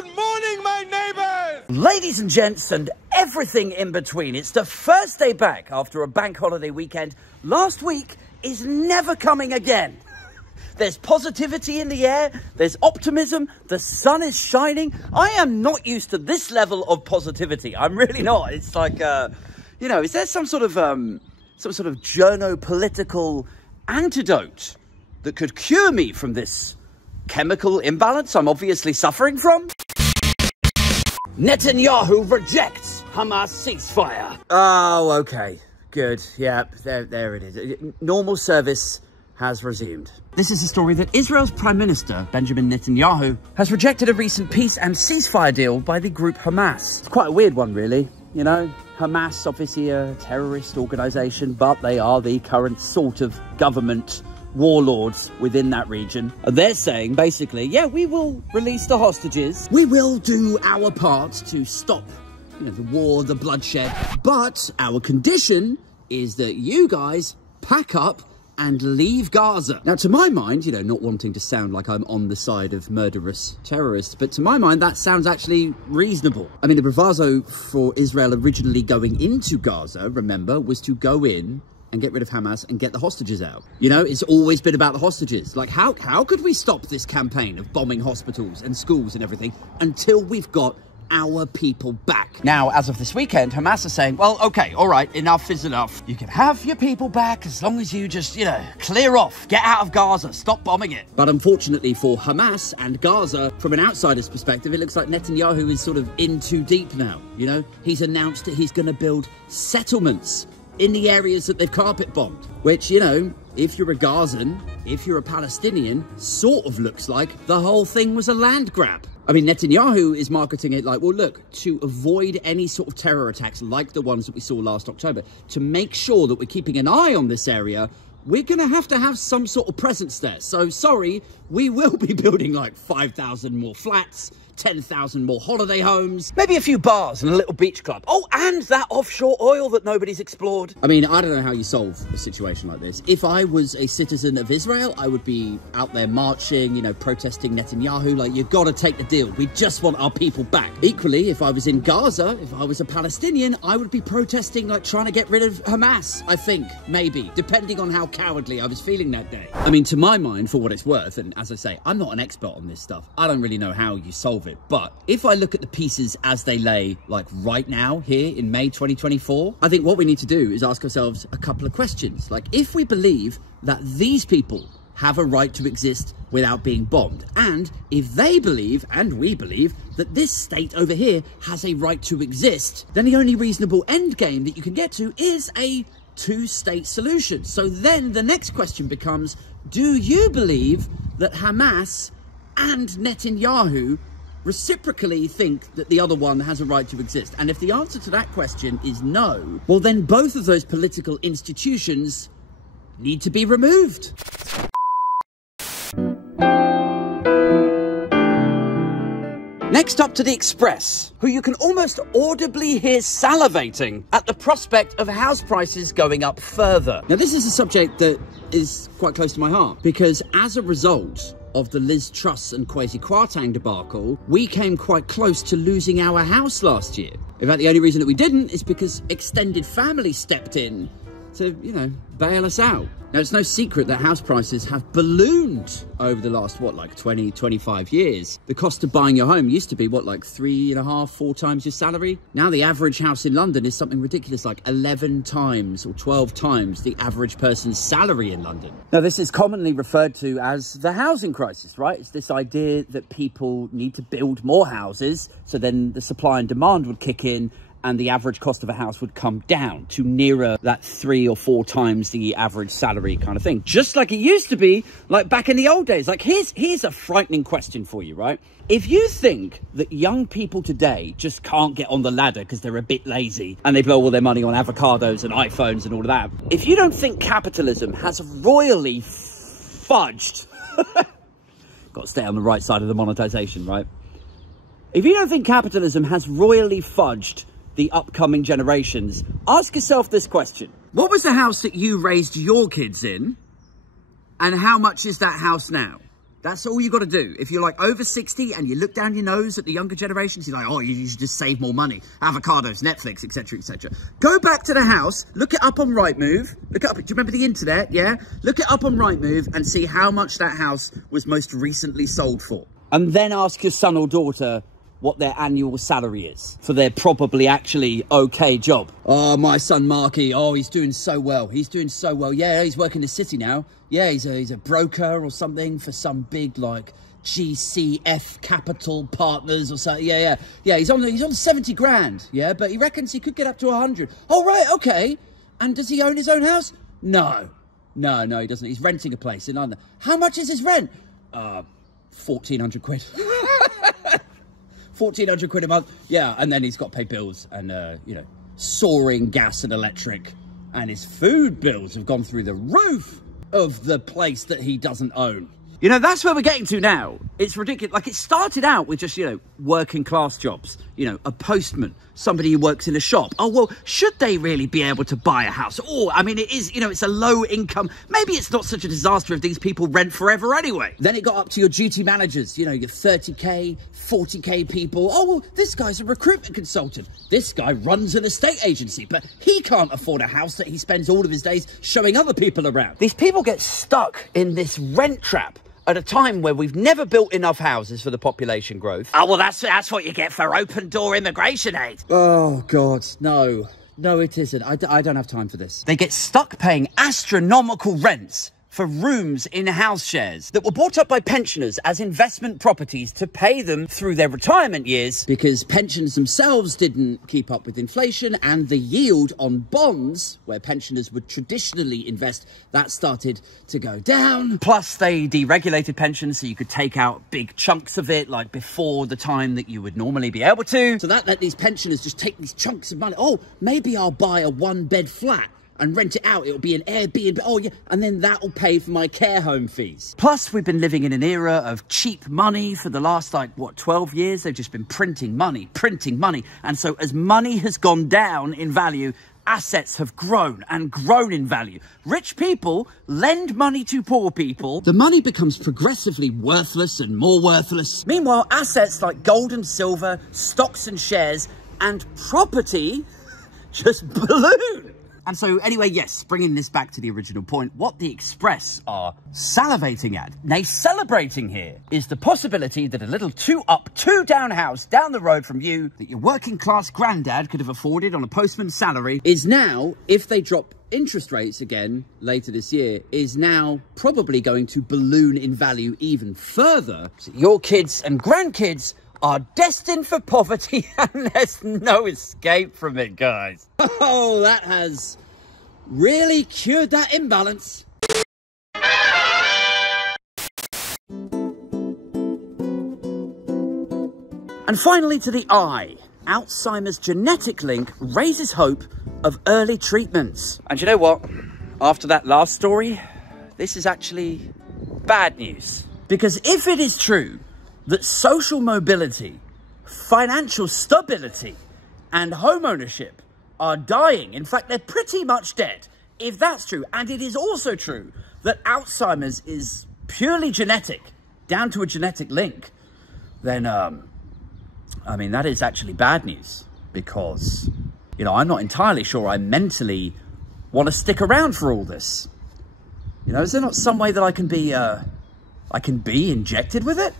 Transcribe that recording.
Good morning, my neighbors! Ladies and gents and everything in between, it's the first day back after a bank holiday weekend. Last week is never coming again. There's positivity in the air, there's optimism, the sun is shining. I am not used to this level of positivity. I'm really not. It's like, you know, is there some sort of journo-political antidote that could cure me from this chemical imbalance I'm obviously suffering from? Netanyahu rejects Hamas ceasefire. Oh, okay. Good. Yeah, there it is. Normal service has resumed. This is a story that Israel's Prime Minister, Benjamin Netanyahu, has rejected a recent peace and ceasefire deal by the group Hamas. It's quite a weird one, really. You know, Hamas, obviously a terrorist organisation, but they are the current sort of government warlords within that region. And they're saying, basically, yeah, we will release the hostages. We will do our part to stop, you know, the war, the bloodshed. But our condition is that you guys pack up and leave Gaza. Now, to my mind, you know, not wanting to sound like I'm on the side of murderous terrorists, but to my mind, that sounds actually reasonable. I mean, the proviso for Israel originally going into Gaza, remember, was to go in and get rid of Hamas and get the hostages out. You know, it's always been about the hostages. Like, how could we stop this campaign of bombing hospitals and schools and everything until we've got our people back? Now, as of this weekend, Hamas are saying, well, okay, all right, enough is enough. You can have your people back as long as you just, you know, clear off, get out of Gaza, stop bombing it. But unfortunately for Hamas and Gaza, from an outsider's perspective, it looks like Netanyahu is sort of in too deep now. You know, he's announced that he's going to build settlements in the areas that they've carpet bombed, which, you know, if you're a Gazan, if you're a Palestinian, sort of looks like the whole thing was a land grab. I mean, Netanyahu is marketing it like, well, look, to avoid any sort of terror attacks like the ones that we saw last October, to make sure that we're keeping an eye on this area, we're going to have some sort of presence there. So, sorry, we will be building like 5,000 more flats, 10,000 more holiday homes, maybe a few bars and a little beach club. Oh, and that offshore oil that nobody's explored. I mean, I don't know how you solve a situation like this. If I was a citizen of Israel, I would be out there marching, you know, protesting Netanyahu, like, you've got to take the deal. We just want our people back. Equally, if I was in Gaza, if I was a Palestinian, I would be protesting, like, trying to get rid of Hamas, I think, maybe, depending on how cowardly I was feeling that day. I mean, to my mind, for what it's worth, and as I say, I'm not an expert on this stuff. I don't really know how you solve it. But if I look at the pieces as they lay, like right now, here in May 2024, I think what we need to do is ask ourselves a couple of questions. Like, if we believe that these people have a right to exist without being bombed, and if they believe, and we believe, that this state over here has a right to exist, then the only reasonable end game that you can get to is a two-state solution. So then the next question becomes, do you believe that Hamas and Netanyahu reciprocally think that the other one has a right to exist? And if the answer to that question is no, well, then both of those political institutions need to be removed. Next up to the Express, who you can almost audibly hear salivating at the prospect of house prices going up further. Now, this is a subject that is quite close to my heart, because as a result of the Liz Truss and Kwesi Kwarteng debacle, we came quite close to losing our house last year. In fact, the only reason that we didn't is because extended family stepped in to, you know, bail us out. Now, it's no secret that house prices have ballooned over the last, what, like 20, 25 years. The cost of buying your home used to be, what, like 3.5, 4 times your salary? Now the average house in London is something ridiculous, like 11 times or 12 times the average person's salary in London. Now, this is commonly referred to as the housing crisis, right? It's this idea that people need to build more houses, so then the supply and demand would kick in, and the average cost of a house would come down to nearer that 3 or 4 times the average salary kind of thing. Just like it used to be, like back in the old days. Like, here's a frightening question for you, right? If you think that young people today just can't get on the ladder because they're a bit lazy and they blow all their money on avocados and iPhones and all of that, if you don't think capitalism has royally fudged... Got to stay on the right side of the monetization, right? If you don't think capitalism has royally fudged the upcoming generations, ask yourself this question. What was the house that you raised your kids in? And how much is that house now? That's all you got to do. If you're like over 60 and you look down your nose at the younger generations, you're like, oh, you should just save more money. Avocados, Netflix, etc., etc. Go back to the house, look it up on Rightmove. Look it up. Do you remember the internet? Yeah? Look it up on Rightmove and see how much that house was most recently sold for. And then ask your son or daughter what their annual salary is for their probably actually okay job. Oh, my son Marky, oh, he's doing so well. He's doing so well. Yeah, he's working in the city now. Yeah, he's a broker or something for some big, like, GCF Capital Partners or something. Yeah, he's on 70 grand, yeah, but he reckons he could get up to 100. Oh, right, okay. And does he own his own house? No, he doesn't. He's renting a place in London. How much is his rent? 1,400 quid. 1,400 quid a month. Yeah, and then he's got to pay bills and, you know, soaring gas and electric. And his food bills have gone through the roof of the place that he doesn't own. You know, that's where we're getting to now. It's ridiculous. Like, it started out with just, you know, working class jobs. You know, a postman, somebody who works in a shop. Oh, well, should they really be able to buy a house? Or, I mean, it is, you know, it's a low income. Maybe it's not such a disaster if these people rent forever anyway. Then it got up to your duty managers, you know, your 30K, 40K people. Oh, well, this guy's a recruitment consultant. This guy runs an estate agency, but he can't afford a house that he spends all of his days showing other people around. These people get stuck in this rent trap at a time where we've never built enough houses for the population growth. Oh, well, that's what you get for open-door immigration aid. Oh, God, no. No, it isn't. I don't have time for this. They get stuck paying astronomical rents for rooms in house shares that were bought up by pensioners as investment properties to pay them through their retirement years because pensions themselves didn't keep up with inflation, and the yield on bonds, where pensioners would traditionally invest, that started to go down. Plus, they deregulated pensions so you could take out big chunks of it, like before the time that you would normally be able to. So that let these pensioners just take these chunks of money. Oh, maybe I'll buy a one-bed flat and rent it out. It'll be an Airbnb. Oh, yeah. And then that'll pay for my care home fees. Plus, we've been living in an era of cheap money for the last, like, what, 12 years? They've just been printing money. And so as money has gone down in value, assets have grown and grown in value. Rich people lend money to poor people. The money becomes progressively worthless and more worthless. Meanwhile, assets like gold and silver, stocks and shares, and property just balloon. And so, anyway, yes, bringing this back to the original point, what the Express are salivating at, nay, celebrating here, is the possibility that a little 2-up, 2-down house down the road from you that your working class granddad could have afforded on a postman's salary is now, if they drop interest rates again later this year, is now probably going to balloon in value even further. So your kids and grandkids are destined for poverty, and there's no escape from it, guys. Oh, that has really cured that imbalance. And finally, to the eye. Alzheimer's genetic link raises hope of early treatments. And you know what? After that last story, this is actually bad news. Because if it is true that social mobility, financial stability, and home ownership are dying, in fact, they're pretty much dead, if that's true, and it is also true that Alzheimer's is purely genetic, down to a genetic link, then, I mean, that is actually bad news, because, you know, I'm not entirely sure I mentally want to stick around for all this. You know, is there not some way that I can be injected with it?